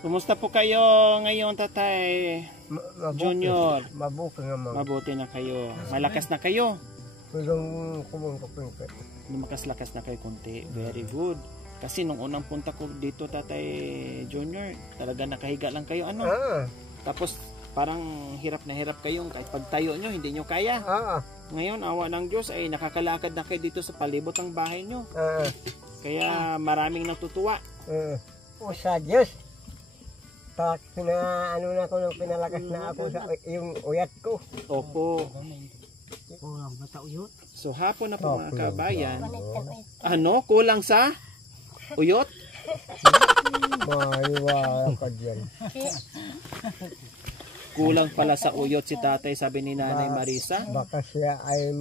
Kumusta po kayo ngayon, Tatay Junior? Mabuti naman. Mabuti na kayo. Malakas na kayo. Lumakas-lakas na kayo konti. Very good. Kasi nung unang punta ko dito, Tatay Junior, talaga nakahiga lang kayo. Ano? Tapos parang hirap na hirap kayong kahit pagtayo nyo, hindi nyo kaya. Ngayon, awa ng Diyos, ay nakakalakad na kayo dito sa palibot ng bahay nyo. Kaya maraming natutuwa. O sa Diyos. Tapos ano na ko nung pinalakas na ako sa yung uyat ko. Opo. Kulang ba sa uyot? So hapon na po mga kabayan. Ano? Kulang sa uyot? Maiwala ka dyan. Kulang pala sa uyot si tatay, sabi ni Nanay Marisa. Baka siya ay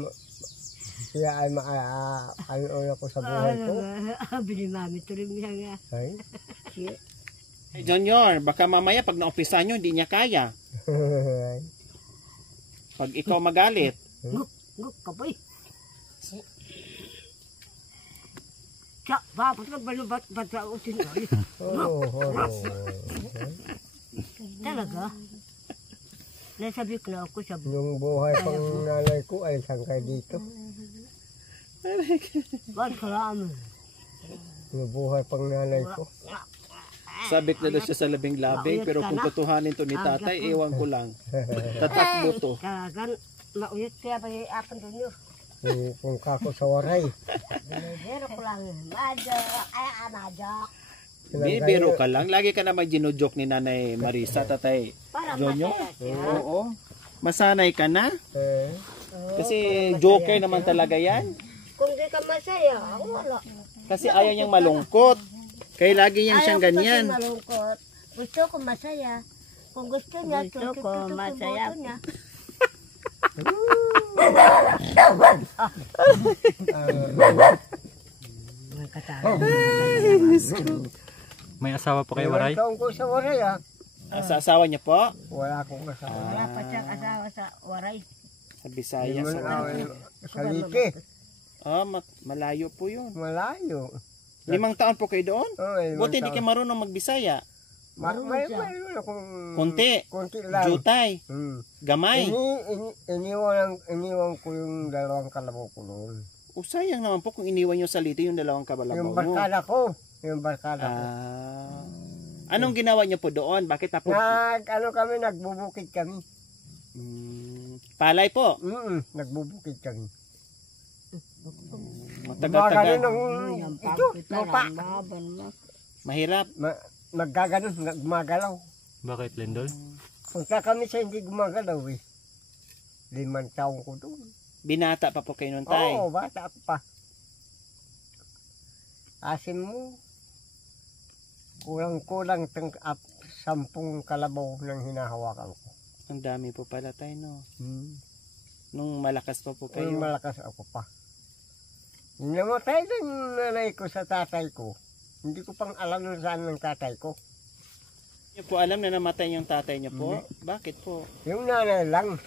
ano ko sa buhay ko. Bili mami tuloy niya nga. Ay? Hey, Junior, baka mamaya pag na-umpisa nyo, hindi niya kaya. Pag ikaw magalit. Guk ka boy. Siya, bakit ka balubat sa usin ko? Talaga? Nasabi ko na ako sa yung buhay pang nanay ko ay sangkay dito. Ba't kalaman? Yung buhay pang nanay ko. Sabik na daw siya sa labing-labing, pero kung tutuhanin to ni tatay, ewan ko lang. Tatakbo to. Kagan, mauyot kaya pa yung apan doon yun. Kung kako sa waray. Biro ko lang. Madok. Biro ka lang. Lagi ka naman ginujok ni Nanay Marisa, Tatay Junior. Oo. Masanay ka na. Kasi joker naman talaga yan. Kung di ka masaya, wala. Kasi ayaw niyang malungkot. Kaya lagi niyang siyang ganyan. Ayaw ko kasi malungkot. Gusto ko masaya. Kung gusto niya, gusto ko masaya. May asawa po kayo, Waray? Ikaw ko sa waray Sa asawa niya po? Wala akong asawa. Wala pa siyang asawa sa waray. Sa Bisaya. Sa Liti. Malayo po yun. Malayo. 5 taon po kayo doon? Buti hindi kayo marunong magbisaya. Mayroon akong konti lang. Jutay. Gamay. Iniwan ko yung 2 kalabaw ko noon. Sayang naman po kung iniwan nyo sa Liti yung 2 kabalabaw mo. Yung barkada ko. Yung barkada ko. Anong ginawa nyo po doon? Bakit po? Nagbubukid kami. Palay po? Nagbubukid kami. Matagal-tagal. Ito, lupa. Mahirap. Naggaganon, gumagalaw. Bakit, Lindol? Punta kami sa hindi gumagalaw 5 taon ko doon. Binata pa po kayo nun, tay? Oo, bata ako pa. Asin mo. Kulang-kulang 10 kalabaw ng hinahawakan ko. Ang dami po pala, tay, no? Nung malakas pa po kayo. Nung malakas ako pa. Namatay ng nanay ko sa tatay ko. Hindi ko pang alam kung saan ng tatay ko. Hindi po alam na namatay yung tatay niyo po? Bakit po? Yung nanay lang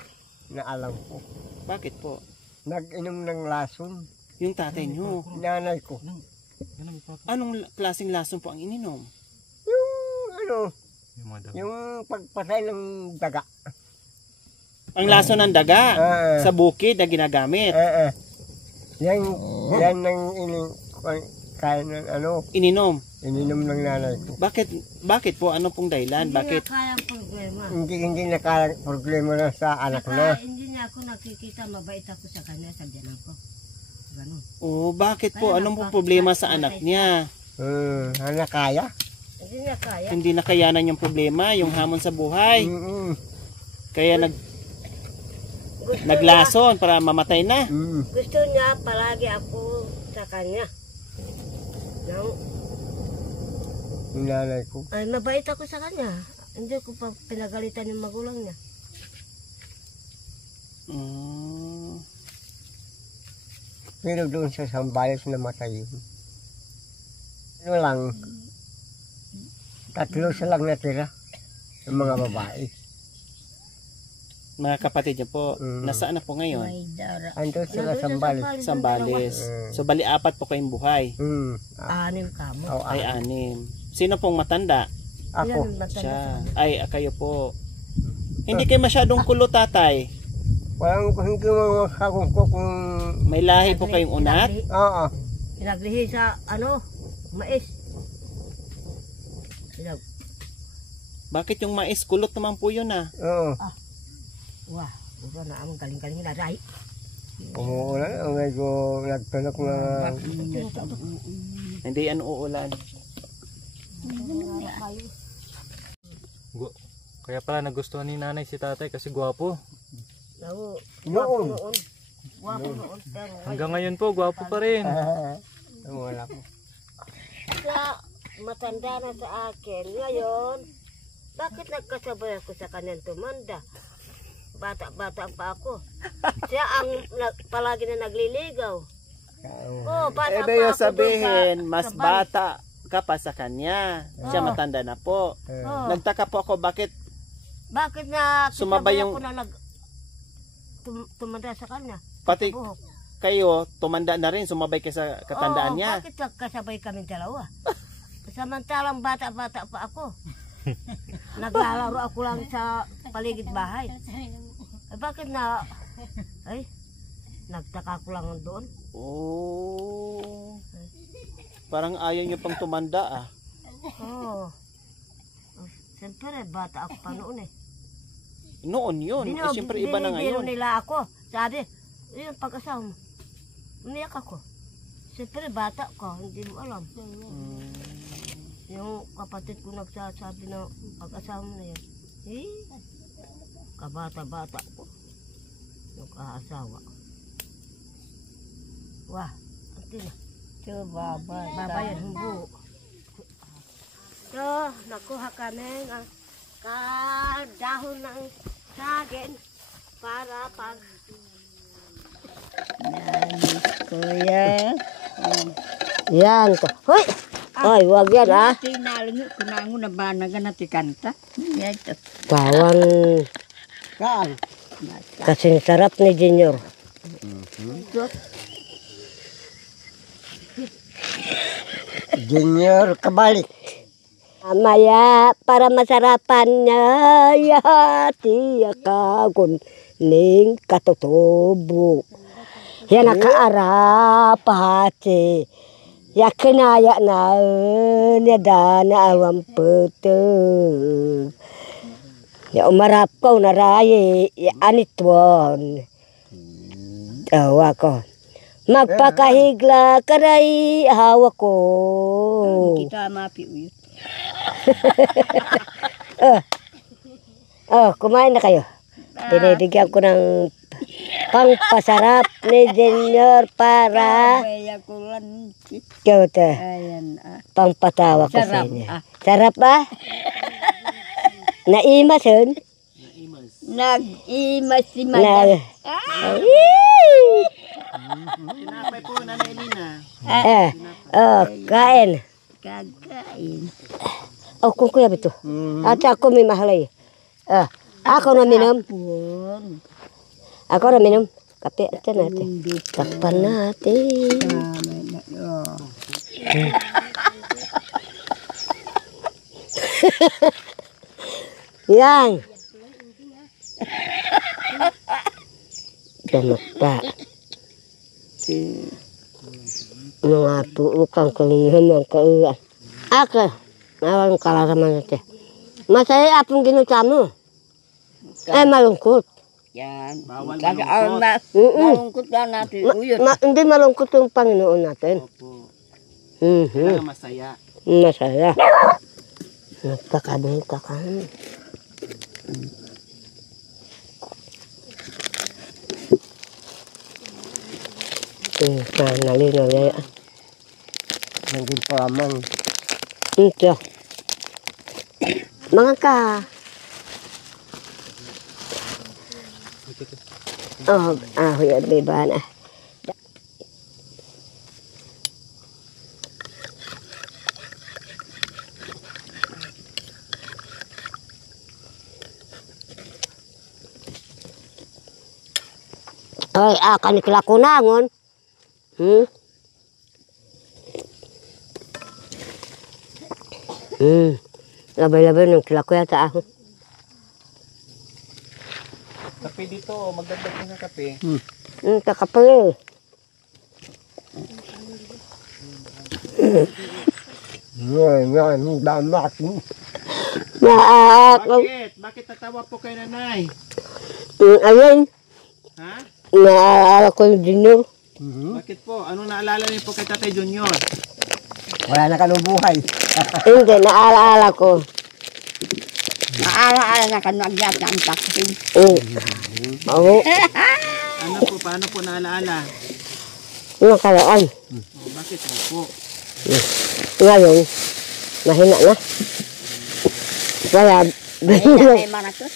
na alam ko. Bakit po? Nag-inom ng lason. Yung tatay niyo? Nanay ko. Anong klaseng lason po ang ininom? Yung pagpatay ng daga. Ang lason ng daga? Sa bukid na ginagamit? Yan nang kaya ng ininom ng nanay ko. Bakit po? Ano pong dahilan? Bakit? Hindi na kayang problema. Hindi na kayang problema na sa anak na. Hindi niya ako nakikita, mabait ako sa kanya, sabihan ako. Ganun. Bakit po? Anong po problema sa anak niya? Ano kaya? Hindi niya kaya. Hindi nakayanan yung problema, yung hamon sa buhay. Kaya naglason para mamatay na. Gusto niya palagi ako sa kanya. Yung nanay ko. Ay, mabait ako sa kanya. Hindi ko pa pinagalitan yung magulang niya. Pero doon sa Sambales namatay yun. Ano lang, 3 silang natira. Yung mga babae. Mga kapatid niyo po, nasaan na po ngayon? Andun sila Sambales. Sambales. So bali 4 po kayong buhay. 6 kamo. Ay 6. Sino pong matanda? Ako. Siya. Ay, kayo po. Hindi kayo masyadong kulo, tatay. Walang hindi mo makakong ko kung... May lahi po kayong unat? Oo. Pinaglihi sa mais. Bakit yung mais? Kulot naman po yun ah. Oo. Wah, ura na among galing-galing na ray. Umuulan. Medyo nagtulog na... Hindi yan uulan. Kaya pala nagustuhan ni nanay si tatay kasi gwapo. Noon. Wapo noon. Pero Hanggang ngayon po, gwapo pa rin. Wala po. sa matanda na sa akin. Ngayon, bakit nagkasabay ako sa kanyang tumanda? Bata-bata pa ako. Siya ang palagi na nagliligaw. Oh, bata Ibig pa ako sabihin, doon mas sa bata ka pa sa kanya. Siya matanda na po. Oh, Nagtaka po ako bakit bakit na Sumabay kasabay yung- ako na tumanda sa kanya? pati Buhok. kayo tumanda na rin, sumabay kayo sa katandaan Oo, niya. Bakit kasabay kami dalawa? Samantalang bata-bata pa ako. Naglalaro ako lang sa paligid bahay. Bakit na... Ay, nagtaka ko lang doon. Oh. Parang ayaw niyo pang tumanda ah. Oo. Siyempre, bata ako pa noon eh. Noon yun. Siyempre iba na Binibiro ngayon. nila ako. Sabi, yun pag-asawa mo. Umiyak ako. Siyempre, bata ko. Hindi mo alam. Yung kapatid ko nagsasabi na pag-asawa mo na yun. Kabata-bata ko. Yung kaasawa. Wah, ante na. So, baba. Baba yan, humbo. So, nakuha kami ng dahon ng saging para pag... Kuya. Yan to. Hoy! Ay, wag yan ah. Tinalingo ko na nga na ba naganati kanta? Ito. Bawang Saan? kasing sarap ni Junior. Junior kabalik. Maya, para masarapan niya, yati akagon ning katutubo. Yan nakaarap hati. Ya kinaya na niya dana awang putug. Ya umarap ko na raye, ya anitwon. Tawa ko. Magpakahigla karay hawa ko. Kita mapi uyot. Kumain na kayo. Binibigyan ko ng pangpasarap ni Junior para Kaya ko lang. kyoto. Ayan. Pangpatawa ko sa Sarap. inyo. Sarap ba? Naimas yun? Nag-imas si Na, Madam. Tinapay po, Nanay Elena. kain. Kagain. Kung kuya bito. At ako may mahalay. Ako na minum. Pun. Ako na minum. Kape ito natin. Takpan natin. Yan. Damat pa. Mga tuukang kalingan ng kaulan. Ako. Nawang kalaraman natin. Masaya apong ginuta mo. Malungkot. Yan. Bawal Malungkot na natin uyot. Hindi malungkot yung Panginoon natin. Opo. Mhm. Kaya masaya. Masaya. Nagkakabita ka. Nalinaw yan. Nandun pa man. Ito. Mga ka. Huya biba na. Ay, akan kilakunangon. Labay-labay nung kila ko yata ako. Kape dito, magdagdag ka ng kape. Takapal Damat. Bakit tatawa po kay nanay? Ayun, Ha? naaalala ko yung junior. Bakit po? Ano naalala niyo po kay Tatay Junior? Wala na kanong buhay. Hindi, naaalala ko. Maala-ala na kanu agyat na ang taksin. Oo, Ano po, paano po naalaala? yung kalaan. Bakit po? Ngayon, mahina na. Kaya, May maratos.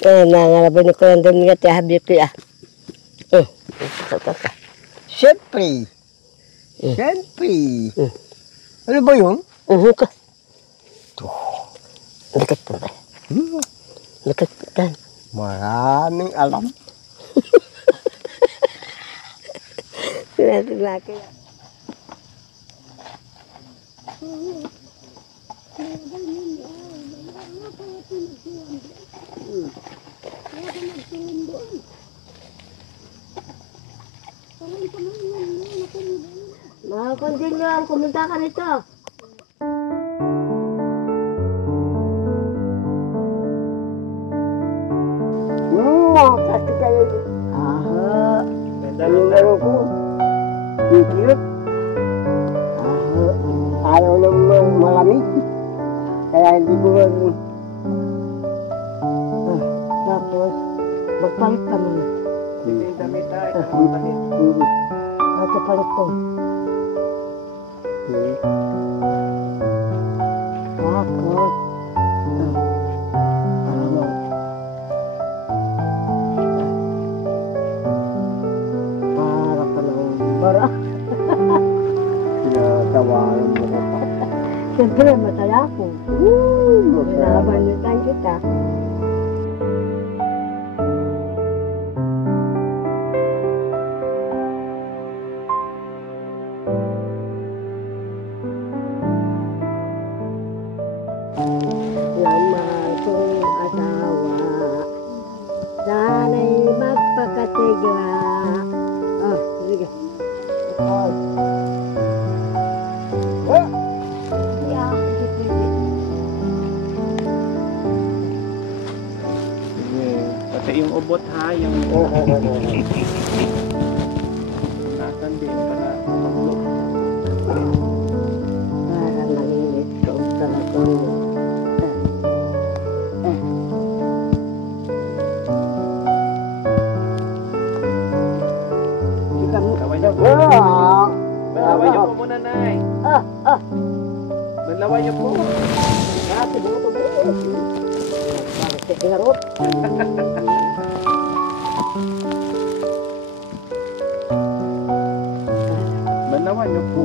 nangarapin ko lang din nga tiya habiti ah. Siyempre. Siyempre. Ano ba yun? Ka. Dekat po ba? Dekat kan. Maraming alam. Laki. Mga kondilyong, kumunta ka nito. Kasi kayo. Aha. Ano na ko? Cute. Ayaw ng malamig. Kaya hindi ko Tapos, magpalit ka muna. Ito yung damit na, ito ang palit. At palit ko. Tapos, para pa ng bara. Tinatawanan mo ko pa. Siyempre, masaya ako. Pinabalitan kita. Lamang kong asawa, sana'y magpakatiga. Sige. Pati yung ubot ha, yung nasan din para mapagulog. Parang nalilit ko talagang Laway niyo po. Laway niyo po muna, Nay. Laway niyo po. Balawan niyo po.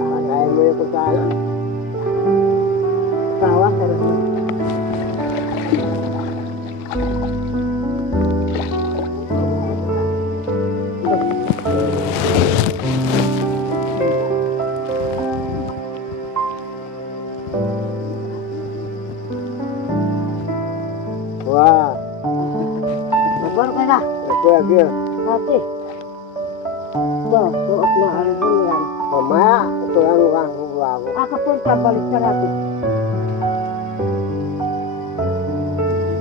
Kaya mo yung kusala. tawa ka naman. Wah, Babar ka na. ako agil. Ate. Ba, suot na alibon yan. Mamaya, ito ang mukhang kukuha ko. Kakapunta, balik ka natin.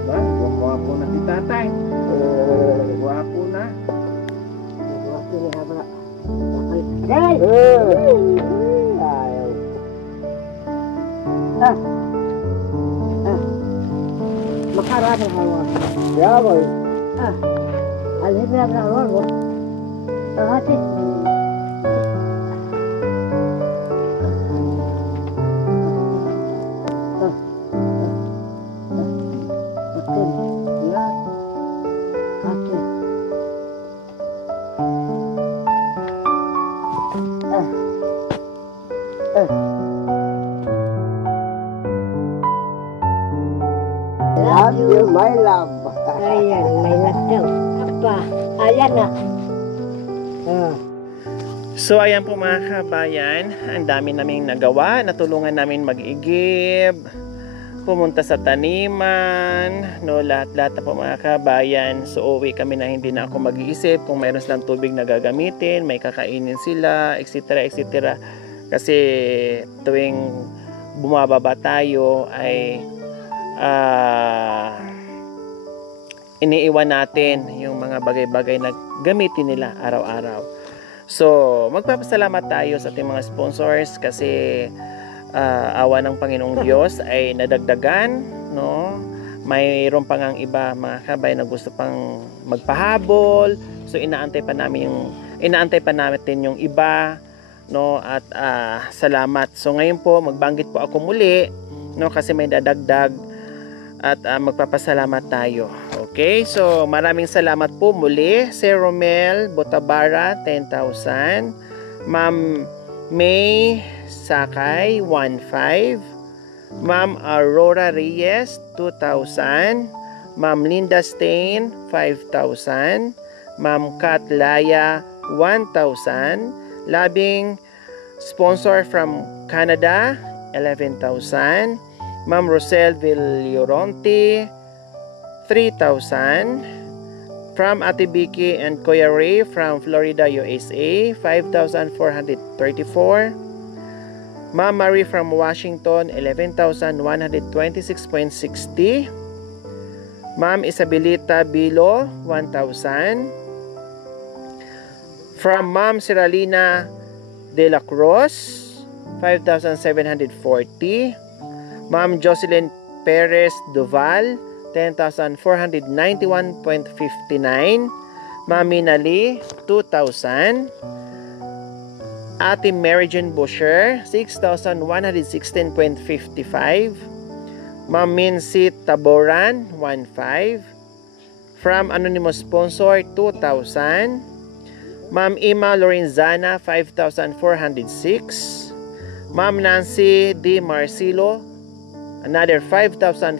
Diba? Gwapo na si tatay. Gwapo na. Waktu ni habla. Hey! Ayaw. Makarada hawa. Ya, boy. Alhin na na hawa. Ate. sana. So ayan po mga kabayan, ang dami naming nagawa, natulungan namin mag-igib, pumunta sa taniman, no, lahat-lahat na po mga kabayan. So uwi kami na hindi na ako mag-iisip kung mayroon silang tubig na gagamitin, may kakainin sila, etc. etc. Kasi tuwing bumababa tayo ay iniiwan natin yung mga bagay-bagay na gamitin nila araw-araw. So, magpapasalamat tayo sa ating mga sponsors kasi awa ng Panginoong Diyos ay nadagdagan, no? Mayroon pa ngang iba mga kabayan na gusto pang magpahabol. So, inaantay pa natin yung iba, no? At salamat. So, ngayon po magbanggit po ako muli, no? Kasi may dadagdag at magpapasalamat tayo. Okay, so maraming salamat po muli. Sir Romel Botabara, 10,000. Ma'am May Sakay, 1,500. Ma'am Aurora Reyes, 2,000. Ma'am Linda Stain, 5,000. Ma'am Kat Laya, 1,000. Labing sponsor from Canada, 11,000. Ma'am Rosel Villaronte, 3,000. From Ate Vicky and Kuya Ray from Florida, USA, 5,434. Ma'am Marie from Washington, 11,126.60. Ma'am Isabelita Bilo, 1,000. From Ma'am Siralina De La Cruz, 5,740. Ma'am Jocelyn Perez Duval, 10,491.59. Ma'am Minali, 2,000. Ate Mary Jane Busher, 6,116.55. Ma'am Mincy Taboran, 1,500. From anonymous sponsor, 2,000. Ma'am Ima Lorenzana, 5,406. Ma'am Nancy D. Marcilo, another 5,406.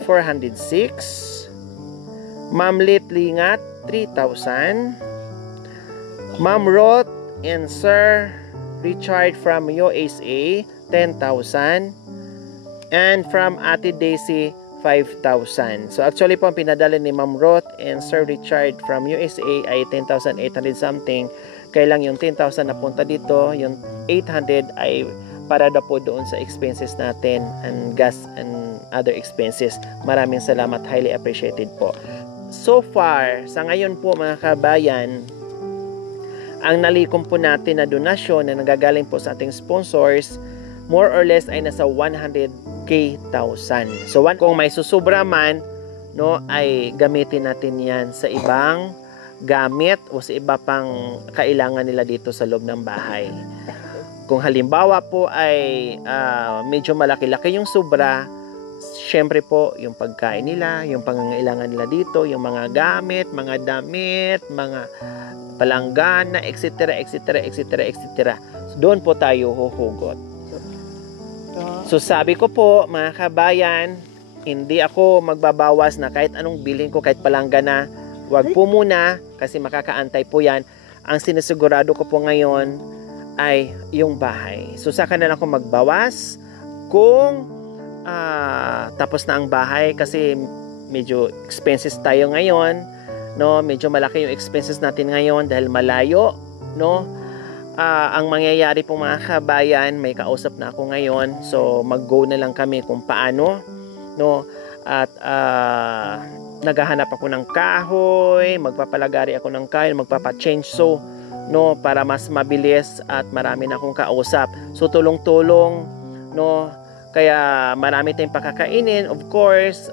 Ma'am Lit Lingat, 3,000. Ma'am Roth and Sir Richard from USA, 10,000. And from Ate Daisy, 5,000. So actually po ang pinadala ni Ma'am Roth and Sir Richard from USA ay 10,800 something. Kailang yung 10,000 na punta dito, yung 800 ay para na po doon sa expenses natin and gas and other expenses. Maraming salamat, highly appreciated po. So far, sa ngayon po mga kabayan, ang nalikom po natin na donasyon na nagagaling po sa ating sponsors, more or less ay nasa 100,000. So kung may susubra man, no, ay gamitin natin yan sa ibang gamit o sa iba pang kailangan nila dito sa loob ng bahay. Kung halimbawa po ay medyo malaki-laki yung sobra, syempre po yung pagkain nila, yung pangangailangan nila dito, yung mga gamit, mga damit, mga palanggana, etc. etc. etc. etc. So, doon po tayo huhugot. So sabi ko po mga kabayan, hindi ako magbabawas na kahit anong bilhin ko, kahit palanggana, wag po muna kasi makakaantay po yan. Ang sinisigurado ko po ngayon ay yung bahay. So saka na lang ako magbawas kung tapos na ang bahay kasi medyo expenses tayo ngayon, no? Medyo malaki yung expenses natin ngayon dahil malayo, no? Ang mangyayari po mga kabayan, may kausap na ako ngayon, so mag-go na lang kami kung paano, no? At naghahanap ako ng kahoy, magpapalagari ako ng kahoy, magpapa-change so, no, para mas mabilis at marami na akong kausap. So tulong-tulong, no? Kaya marami tayong pakakainin, of course.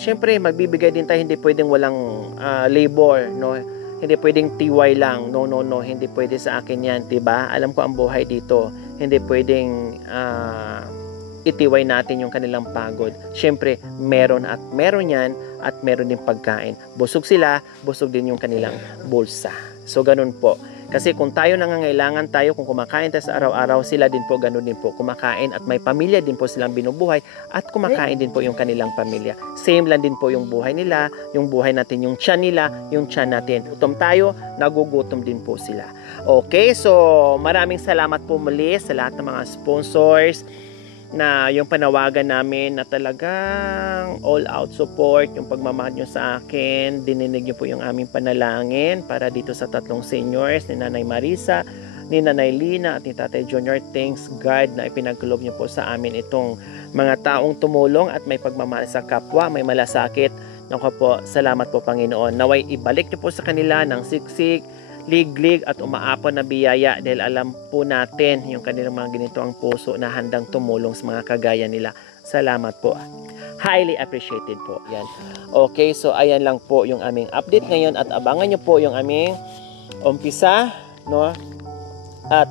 Syempre magbibigay din tayo, hindi pwedeng walang labor, no? Hindi pwedeng tiwai lang. No, hindi pwede sa akin 'yan, 'di ba? Alam ko ang buhay dito. Hindi pwedeng itiway natin yung kanilang pagod. Syempre, meron 'yan at meron din pagkain. Busog sila, busog din yung kanilang bulsa. So ganun po. Kasi kung tayo nangangailangan tayo, kung kumakain tayo sa araw-araw, sila din po, ganun din po, kumakain at may pamilya din po silang binubuhay at kumakain din po yung kanilang pamilya. Same lang din po yung buhay nila, yung buhay natin, yung tiyan nila, yung tiyan natin. Gutom tayo, nagugutom din po sila. Okay, so maraming salamat po muli sa lahat ng mga sponsors na yung panawagan namin na talagang all-out support, yung pagmamahal nyo sa akin, dininig nyo po yung aming panalangin para dito sa tatlong seniors, ni Nanay Marisa, ni Nanay Lina at ni Tatay Junior. Thanks God na ipinagkulob nyo po sa amin itong mga taong tumulong at may pagmamahal sa kapwa, may malasakit. Naku po, salamat po Panginoon. Naway ibalik nyo po sa kanila ng siksik, liglig at umaapon na biyaya dahil alam po natin yung kanilang mga ganito ang puso na handang tumulong sa mga kagaya nila. Salamat po. Highly appreciated po. Yan. Okay, so ayan lang po yung aming update ngayon at abangan nyo po yung aming umpisa, no? At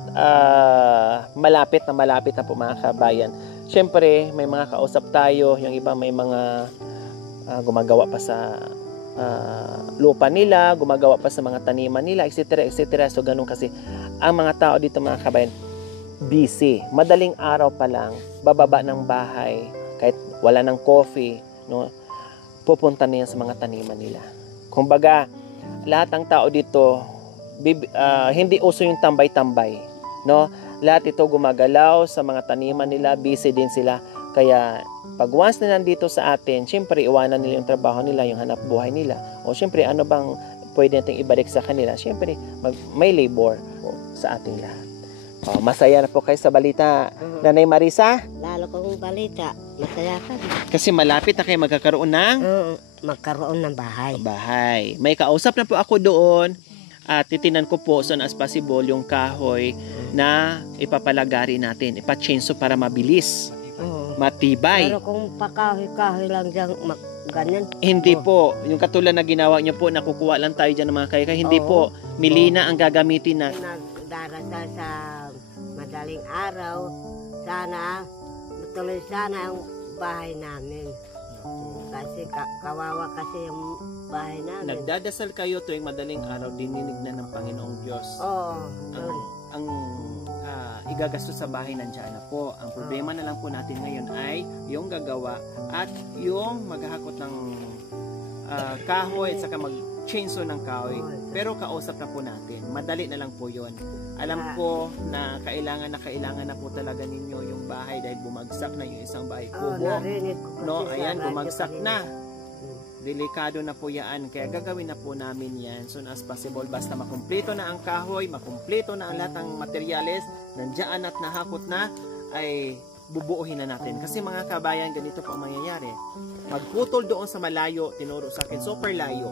malapit na po mga kabayan. Siyempre, may mga kausap tayo, yung iba may mga gumagawa pa sa lupa nila, gumagawa pa sa mga taniman nila, etc. etc. So ganun kasi ang mga tao dito mga kabayan, busy. Madaling araw pa lang, bababa ng bahay, kahit wala ng coffee, no, pupunta na yan sa mga taniman nila. Kumbaga, lahat ng tao dito, hindi uso yung tambay-tambay, no? Lahat ito gumagalaw sa mga taniman nila, busy din sila. Kaya pag once na nandito sa atin, syempre iwanan nila yung trabaho nila, yung hanap buhay nila. O syempre ano bang pwede nating ibalik sa kanila? Syempre may labor sa ating lahat. Masaya na po kayo sa balita, Nanay Marisa? Lalo kong balita, masaya ka. Kasi malapit na kayo magkakaroon ng magkaroon ng bahay. May kausap na po ako doon at titinan ko po soon as possible yung kahoy na ipapalagari natin, ipachinso para mabilis. Matibay. Pero kung pakahoy-kahoy lang dyan, ganyan. Hindi po. Yung katulad na ginawa nyo po, nakukuha lang tayo dyan ng mga kaya. Hindi po. Milina ang gagamitin na. Nagdarasal sa madaling araw, sana, matuloy sana ang bahay namin. Kasi kawawa kasi yung bahay namin. Nagdadasal kayo tuwing madaling araw, dininig na ng Panginoong Diyos. Oo. Ang igagastos sa bahay nandiyan na po. Ang problema na lang po natin ngayon ay yung gagawa at yung maghahakot ng kahoy at saka mag-chainsaw ng kahoy. Pero kausap na po natin. Madali na lang po yun. Alam ko na kailangan na po talaga ninyo yung bahay dahil bumagsak na yung isang bahay kubo. No, ayan, bumagsak na. Delikado na po yan. Kaya gagawin na po namin yan soon as possible. Basta makumpleto na ang kahoy, makumpleto na ang lahat ng materyales, nandiyan at nahakot na, ay bubuuhin na natin. Kasi mga kabayan, ganito po ang mangyayari. Magputol doon sa malayo, tinuro sa akin, super layo.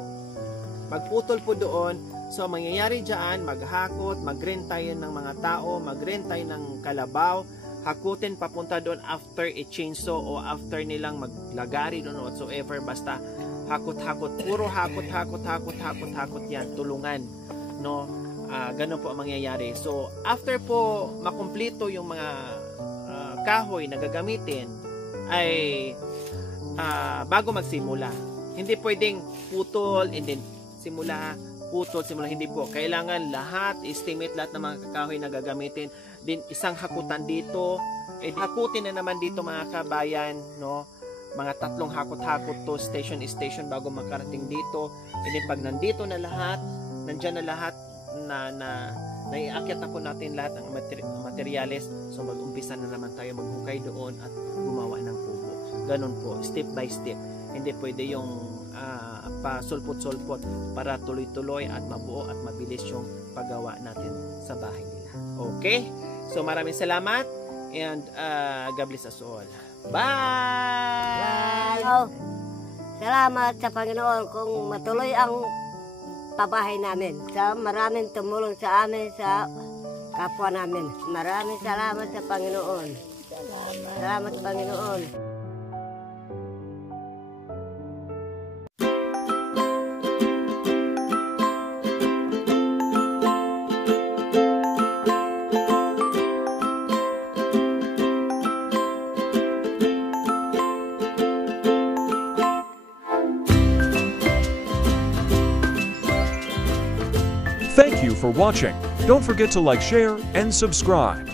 Magputol po doon. So, mangyayari dyan, maghakot, mag-rent tayo ng mga tao, mag-rent tayo ng kalabaw, hakutin papunta doon after a chainsaw o after nilang maglagari doon whatsoever. Basta hakot-hakot, puro hakot yan, tulungan, no? Ganun po ang mangyayari. So after po makumpleto yung mga kahoy na gagamitin ay bago magsimula, hindi pwedeng putol and then simula, hindi po. Kailangan lahat, estimate lahat ng mga kahoy na gagamitin, din isang hakutan dito, hakutin na naman dito mga kabayan, no? Mga 3 hakot-hakot to station bago makarating dito. And then pag nandito na lahat, nandyan na lahat na naiakyat na po natin lahat ng materyales. So mag-umpisa na naman tayo maghukay doon at gumawa ng kubo. Ganun po, step by step. Hindi pwede yung pasulpot-sulpot para tuloy-tuloy at mabuo at mabilis yung paggawa natin sa bahay nila. Okay? So maraming salamat and God bless us all. Bye! Salamat sa Panginoon kung matuloy ang pabahay namin. Sa maraming tumulong sa amin, sa kapwa namin. Maraming salamat sa Panginoon. Salamat Panginoon. Thank you for watching. Don't forget to like, share, and subscribe.